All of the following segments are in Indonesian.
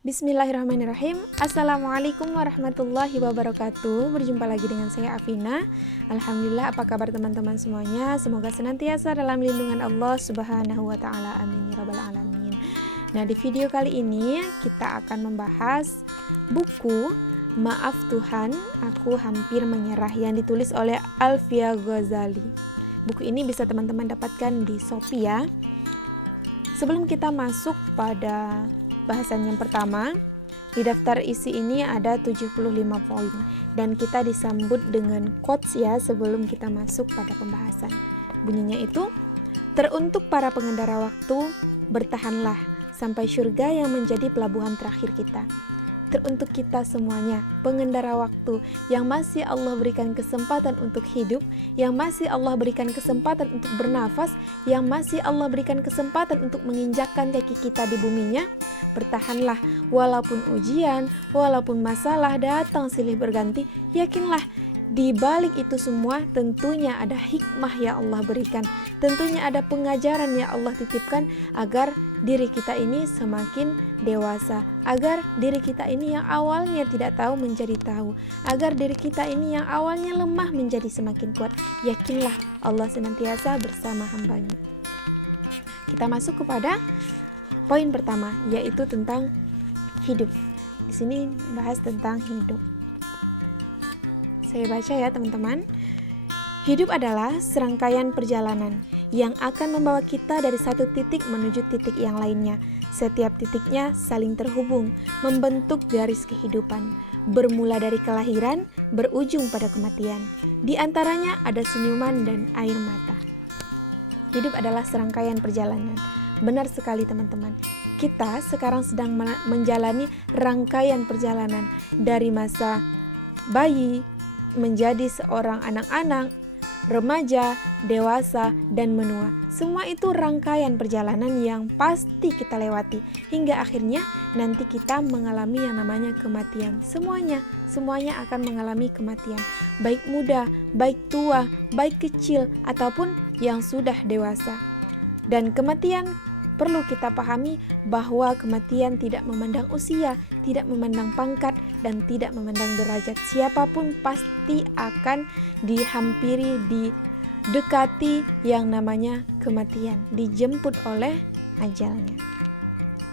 Bismillahirrahmanirrahim. Assalamualaikum warahmatullahi wabarakatuh. Berjumpa lagi dengan saya Afina. Alhamdulillah, apa kabar teman-teman semuanya? Semoga senantiasa dalam lindungan Allah Subhanahu wa taala. Amin ya rabbal alamin. Nah, di video kali ini kita akan membahas buku Maaf Tuhan, Aku Hampir Menyerah yang ditulis oleh Alfiya Ghazali. Buku ini bisa teman-teman dapatkan di Shopee ya. Sebelum kita masuk pada bahasan yang pertama, di daftar isi ini ada 75 poin dan kita disambut dengan quotes ya sebelum kita masuk pada pembahasan. Bunyinya itu, teruntuk para pengendara waktu, bertahanlah sampai surga yang menjadi pelabuhan terakhir kita. Teruntuk kita semuanya, pengendara waktu yang masih Allah berikan kesempatan untuk hidup, yang masih Allah berikan kesempatan untuk bernafas, yang masih Allah berikan kesempatan untuk menginjakkan kaki kita di buminya. Bertahanlah, walaupun ujian, walaupun masalah datang silih berganti, yakinlah di balik itu semua tentunya ada hikmah yang Allah berikan. Tentunya ada pengajaran yang Allah titipkan agar diri kita ini semakin dewasa, agar diri kita ini yang awalnya tidak tahu menjadi tahu, agar diri kita ini yang awalnya lemah menjadi semakin kuat. Yakinlah Allah senantiasa bersama hambanya. Kita masuk kepada poin pertama, yaitu tentang hidup. Di sini bahas tentang hidup. Saya baca ya teman-teman. Hidup adalah serangkaian perjalanan yang akan membawa kita dari satu titik menuju titik yang lainnya. Setiap titiknya saling terhubung, membentuk garis kehidupan. Bermula dari kelahiran, berujung pada kematian. Di antaranya ada senyuman dan air mata. Hidup adalah serangkaian perjalanan. Benar sekali teman-teman. Kita sekarang sedang menjalani rangkaian perjalanan dari masa bayi menjadi seorang anak-anak, remaja, dewasa, dan menua. Semua itu rangkaian perjalanan yang pasti kita lewati hingga akhirnya nanti kita mengalami yang namanya kematian. Semuanya akan mengalami kematian. Baik muda, baik tua, baik kecil, ataupun yang sudah dewasa. Dan kematian perlu kita pahami bahwa kematian tidak memandang usia, tidak memandang pangkat, dan tidak memandang derajat. Siapapun pasti akan dihampiri, didekati yang namanya kematian, dijemput oleh ajalnya.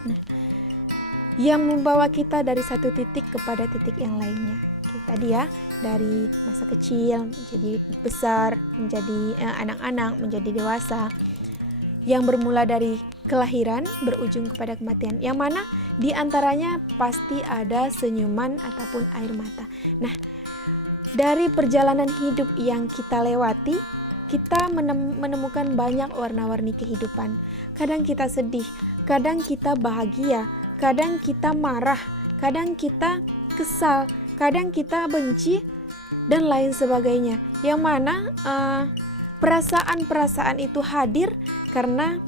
Nah, yang membawa kita dari satu titik kepada titik yang lainnya. Tadi ya, dari masa kecil menjadi besar, menjadi anak-anak, menjadi dewasa. Yang bermula dari kelahiran berujung kepada kematian, yang mana di antaranya pasti ada senyuman ataupun air mata. Nah, dari perjalanan hidup yang kita lewati, kita menemukan banyak warna-warni kehidupan. Kadang kita sedih, kadang kita bahagia, kadang kita marah, kadang kita kesal, kadang kita benci, dan lain sebagainya. Yang mana perasaan-perasaan itu hadir karena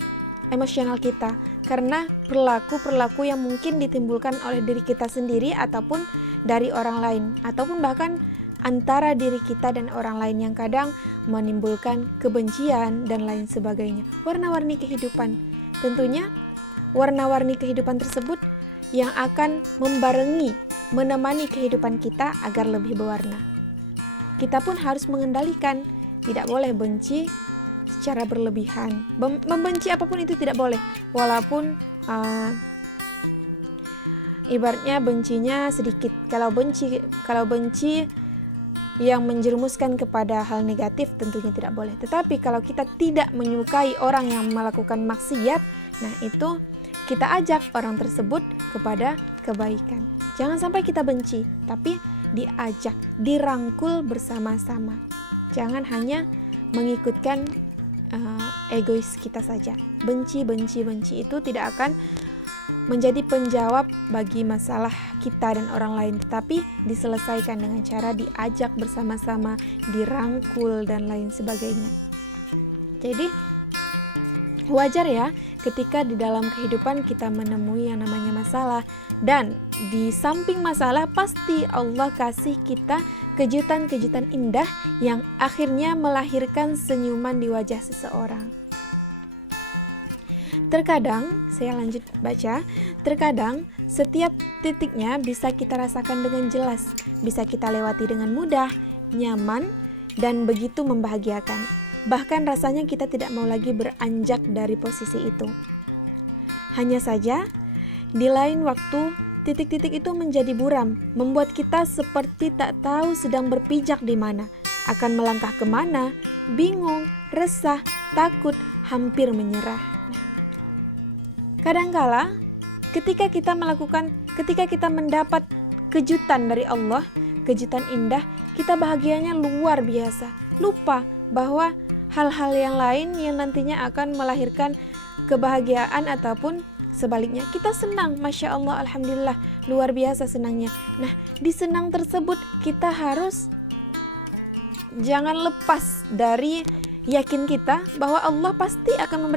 emosional kita, karena perilaku-perilaku yang mungkin ditimbulkan oleh diri kita sendiri ataupun dari orang lain, ataupun bahkan antara diri kita dan orang lain yang kadang menimbulkan kebencian dan lain sebagainya. Warna-warni kehidupan. Tentunya warna-warni kehidupan tersebut yang akan membarengi, menemani kehidupan kita agar lebih berwarna. Kita pun harus mengendalikan, tidak boleh benci secara berlebihan. Membenci apapun itu tidak boleh. Walaupun ibaratnya bencinya sedikit. Kalau benci yang menjerumuskan kepada hal negatif tentunya tidak boleh. Tetapi kalau kita tidak menyukai orang yang melakukan maksiat, nah itu kita ajak orang tersebut kepada kebaikan. Jangan sampai kita benci, tapi diajak, dirangkul bersama-sama. Jangan hanya mengikutkan egois kita saja. Benci itu tidak akan menjadi penjawab bagi masalah kita dan orang lain, tetapi diselesaikan dengan cara diajak bersama-sama, dirangkul, dan lain sebagainya. Jadi wajar ya ketika di dalam kehidupan kita menemui yang namanya masalah, dan di samping masalah pasti Allah kasih kita kejutan-kejutan indah yang akhirnya melahirkan senyuman di wajah seseorang. Terkadang, saya lanjut baca, terkadang setiap titiknya bisa kita rasakan dengan jelas, bisa kita lewati dengan mudah, nyaman, dan begitu membahagiakan. Bahkan rasanya kita tidak mau lagi beranjak dari posisi itu. Hanya saja, di lain waktu, titik-titik itu menjadi buram, membuat kita seperti tak tahu sedang berpijak di mana, akan melangkah kemana, bingung, resah, takut, hampir menyerah. Kadangkala, ketika kita mendapat kejutan dari Allah, kejutan indah, kita bahagianya luar biasa. Lupa bahwa hal-hal yang lain yang nantinya akan melahirkan kebahagiaan ataupun sebaliknya. Kita senang, Masya Allah, Alhamdulillah, luar biasa senangnya. Nah, di senang tersebut kita harus jangan lepas dari yakin kita bahwa Allah pasti akan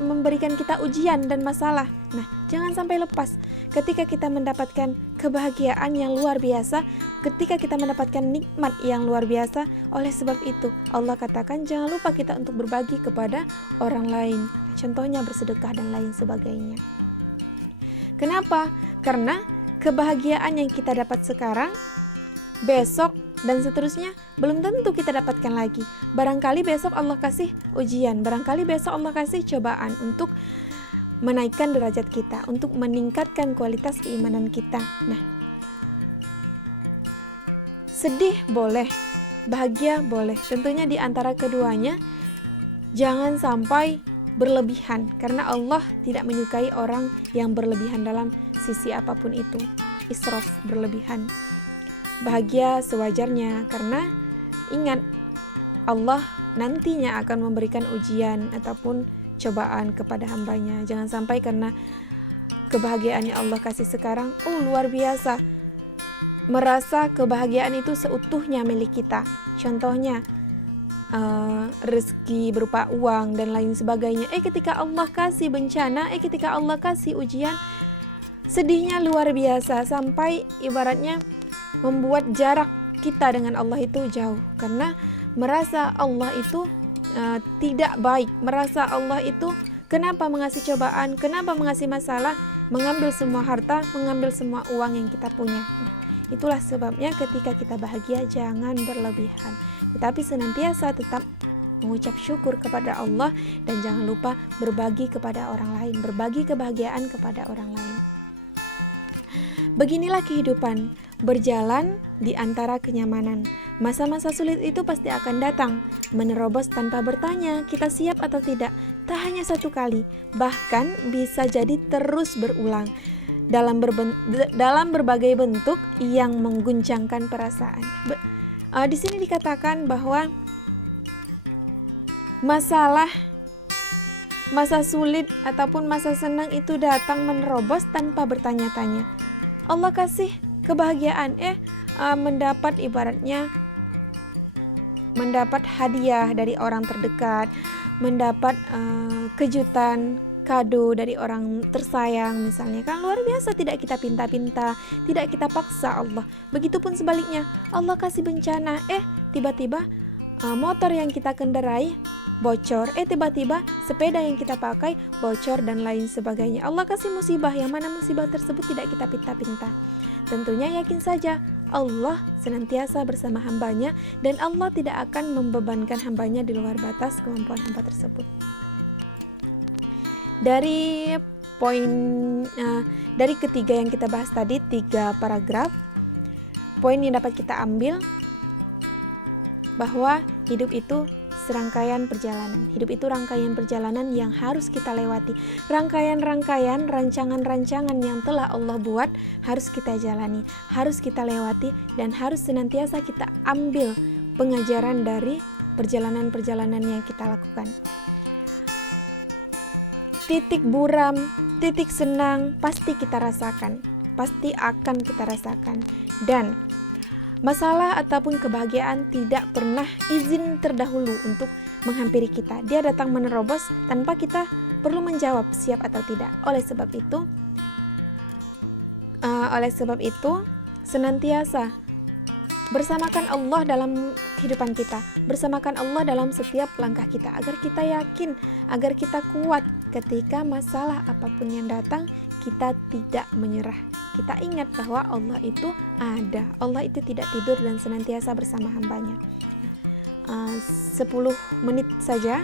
memberikan kita ujian dan masalah. Nah, jangan sampai lepas. Ketika kita mendapatkan kebahagiaan yang luar biasa, ketika kita mendapatkan nikmat yang luar biasa, oleh sebab itu Allah katakan jangan lupa kita untuk berbagi kepada orang lain. Contohnya bersedekah dan lain sebagainya. Kenapa? Karena kebahagiaan yang kita dapat sekarang, besok dan seterusnya belum tentu kita dapatkan lagi. Barangkali besok Allah kasih ujian, barangkali besok Allah kasih cobaan untuk menaikkan derajat kita, untuk meningkatkan kualitas keimanan kita. Nah, sedih boleh, bahagia boleh. Tentunya di antara keduanya jangan sampai berlebihan, karena Allah tidak menyukai orang yang berlebihan dalam sisi apapun itu. Israf, berlebihan. Bahagia sewajarnya, karena ingat Allah nantinya akan memberikan ujian ataupun cobaan kepada hambanya. Jangan sampai karena kebahagiaan yang Allah kasih sekarang, luar biasa, merasa kebahagiaan itu seutuhnya milik kita. Contohnya rezeki berupa uang dan lain sebagainya. Ketika Allah kasih bencana, ketika Allah kasih ujian, sedihnya luar biasa, sampai ibaratnya membuat jarak kita dengan Allah itu jauh, karena merasa Allah itu tidak baik, merasa Allah itu kenapa mengasih cobaan, kenapa mengasih masalah, mengambil semua harta, mengambil semua uang yang kita punya. Nah, itulah sebabnya ketika kita bahagia jangan berlebihan, tetapi senantiasa tetap mengucap syukur kepada Allah dan jangan lupa berbagi kepada orang lain, berbagi kebahagiaan kepada orang lain. Beginilah kehidupan, berjalan di antara kenyamanan. Masa-masa sulit itu pasti akan datang, menerobos tanpa bertanya kita siap atau tidak. Tak hanya satu kali, bahkan bisa jadi terus berulang dalam berbagai bentuk yang mengguncangkan perasaan. Di sini dikatakan bahwa masa sulit ataupun masa senang itu datang menerobos tanpa bertanya-tanya. Allah kasih kebahagiaan, mendapat ibaratnya mendapat hadiah dari orang terdekat, mendapat kejutan, kado dari orang tersayang misalnya, kan luar biasa, tidak kita pinta-pinta, tidak kita paksa Allah. Begitupun sebaliknya, Allah kasih bencana, tiba-tiba motor yang kita kendarai bocor, tiba-tiba sepeda yang kita pakai bocor dan lain sebagainya. Allah kasih musibah, yang mana musibah tersebut tidak kita pinta-pinta. Tentunya yakin saja Allah senantiasa bersama hambanya dan Allah tidak akan membebankan hambanya di luar batas kemampuan hamba tersebut. Dari dari ketiga yang kita bahas tadi, 3 paragraf, poin yang dapat kita ambil bahwa hidup itu serangkaian perjalanan. Hidup itu rangkaian perjalanan yang harus kita lewati. Rangkaian-rangkaian, rancangan-rancangan yang telah Allah buat harus kita jalani, harus kita lewati, dan harus senantiasa kita ambil pengajaran dari perjalanan-perjalanan yang kita lakukan. Titik buram, titik senang pasti kita rasakan, pasti akan kita rasakan. Dan masalah ataupun kebahagiaan tidak pernah izin terdahulu untuk menghampiri kita. Dia datang menerobos tanpa kita perlu menjawab siap atau tidak. Oleh sebab itu, senantiasa bersamakan Allah dalam kehidupan kita, bersamakan Allah dalam setiap langkah kita, agar kita yakin, agar kita kuat ketika masalah apapun yang datang, kita tidak menyerah. Kita ingat bahwa Allah itu ada, Allah itu tidak tidur dan senantiasa bersama hambanya. 10 menit saja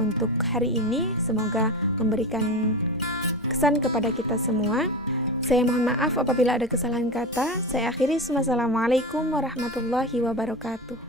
untuk hari ini, semoga memberikan kesan kepada kita semua. Saya mohon maaf apabila ada kesalahan kata. Saya akhiri. Wassalamualaikum warahmatullahi wabarakatuh.